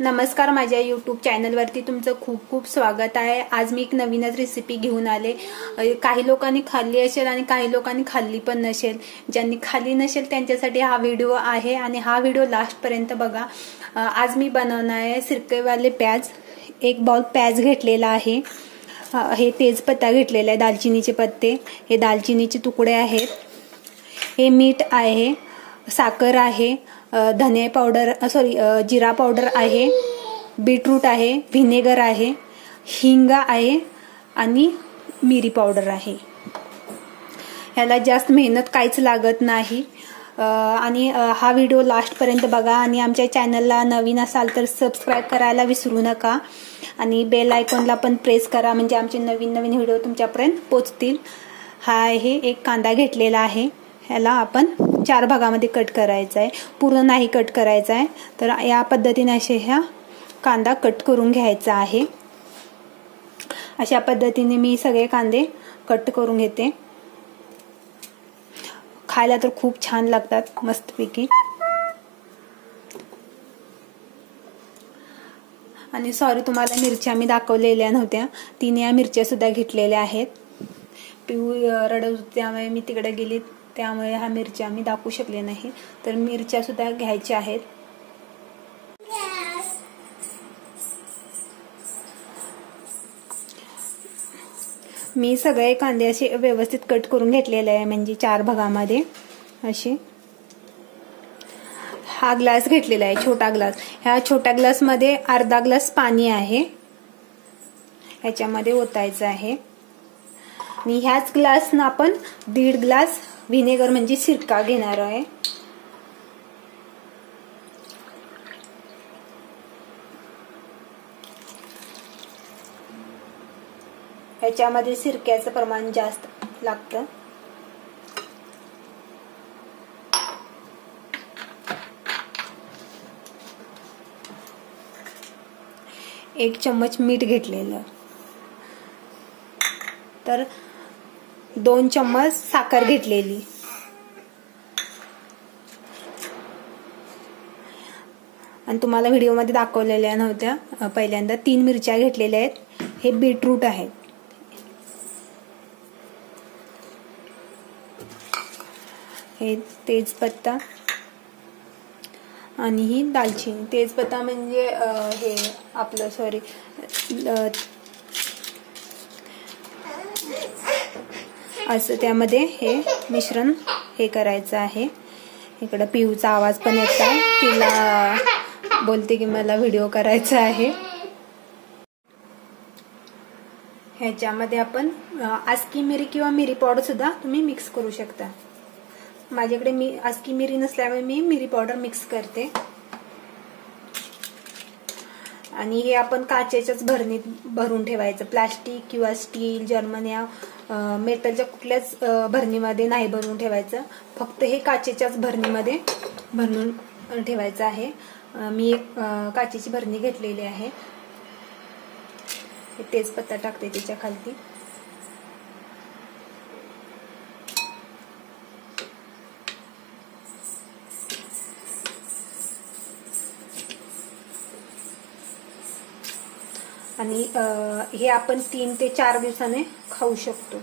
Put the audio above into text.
नमस्कार, माझ्या यूट्यूब चॅनलवरती तुमचं खूप खूप स्वागत आहे। आज मी एक नवीनच रेसिपी घेऊन आले। काही लोकांनी खाल्ली असेल आणि काही लोकांनी खाल्ली पण नसेल। ज्यांनी खाल्ली नसेल त्यांच्यासाठी हा व्हिडिओ आहे आणि हा व्हिडिओ लास्ट पर्यंत बघा। आज मी बनवणार आहे सिरकेवाले प्याज। एक बाउल प्याज घेतलेला आहे। हे तेजपत्ता घेतलेला आहे, दालचिनीचे पत्ते, हे दालचिनीचे तुकडे आहेत, हे मीठ आहे, साखर आहे, धने पावडर जिरा पावडर आहे, बीटरूट आहे, व्हिनेगर आहे, हिंग आहे आणि मिरी पावडर आहे। याला जास्त मेहनत काहीच लागत नाही। आणि हा व्हिडिओ लास्ट पर्यंत बघा आणि आमच्या चॅनलला नवीन असाल तर सबस्क्राइब करायला विसरू नका आणि बेल आयकॉनला पण प्रेस करा, म्हणजे आमचे नवीन नवीन व्हिडिओ तुमच्यापर्यंत पोहोचतील। हा आहे एक कांदा घेतलेला आहे, ह्याला आपण 4 भागामध्ये कट करायचा आहे, पूर्ण नाही कट करायचा आहे। तर या पद्धतीने असे हा कांदा कट करून घ्यायचा आहे। अशा पद्धतीने मी सगळे कांदे कट करून घेते। खायला तर खूप छान लागतात, मस्तपैकी। आणि सॉरी, तुम्हाला मिरच्या मी दाखवलेल्या नव्हत्या, 3 या मिरच्या सुद्धा घेतलेल्या आहेत। पिऊ रडत होती त्यामुळे मी तिकडे गेली, त्यामुळे ह्या मिरच्या मी दाखवू शकले नाही, तर मिरच्या सुद्धा घ्यायच्या आहेत। मी सगळे कांदे असे व्यवस्थित कट करून घेतलेले आहे, म्हणजे 4 भागामध्ये असे। हा ग्लास घेतलेला आहे, छोटा ग्लास। ह्या छोट्या ग्लास मध्ये अर्धा ग्लास पाणी आहे, ह्याच्यामध्ये ओतायचं आहे। आणि ह्याच ग्लासनं आपण 1.5 ग्लास व्हिनेगर म्हणजे सिरका घेणार आहे। ह्याच्यामध्ये सिरक्याचं प्रमाण जास्त लागतं। एक चम्मच मीठ घेतलेलं, तर 2 चम्मच साखर घेतलेली, आणि तुम्हाला व्हिडिओमध्ये दाखवलेल्या नव्हत्या पहिल्यांदा 3 मिरच्या घेतलेल्या आहेत। हे बीटरूट आहे, हे तेजपत्ता आणि ही दालचिनी। तेजपत्ता म्हणजे हे आपलं असं त्यामध्ये हे मिश्रण हे करायचं आहे। इकडे पिऊचा आवाज पण येतो, तिला बोलते की मला व्हिडिओ करायचा आहे। ह्याच्यामध्ये आपण आस्की मिरी किंवा मिरी पावडर सुद्धा तुम्ही मिक्स करू शकता। माझ्याकडे आस्की मिरी नसल्यामुळे मी मिरी पावडर मिक्स करते। आणि हे आपण काचेच्याच भरणीत भरून ठेवायचं, प्लास्टिक किंवा स्टील, जर्मन या मेटलच्या कुठल्याच भरणीमध्ये नाही भरून ठेवायचं, फक्त हे काचेच्याच भरणीमध्ये भरून ठेवायचं आहे। मी एक काचेची भरणी घेतलेली आहे। तेजपत्ता टाकते त्याच्या खाली, आणि हे आपण 3 ते 4 दिवसाने खाऊ शकतो।